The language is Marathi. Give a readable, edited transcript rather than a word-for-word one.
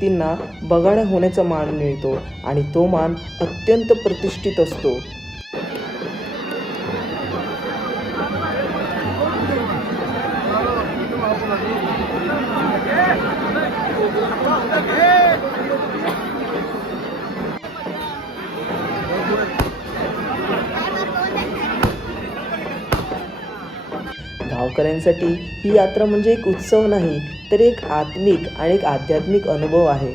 व्यक्तींना बगाड्या होण्याचा मान मिळतो आणि तो मान अत्यंत प्रतिष्ठित असतो. गावकऱ्यांसाठी ही यात्रा म्हणजे एक उत्सव नाही, तर एक आत्मिक आणि एक आध्यात्मिक अनुभव आहे.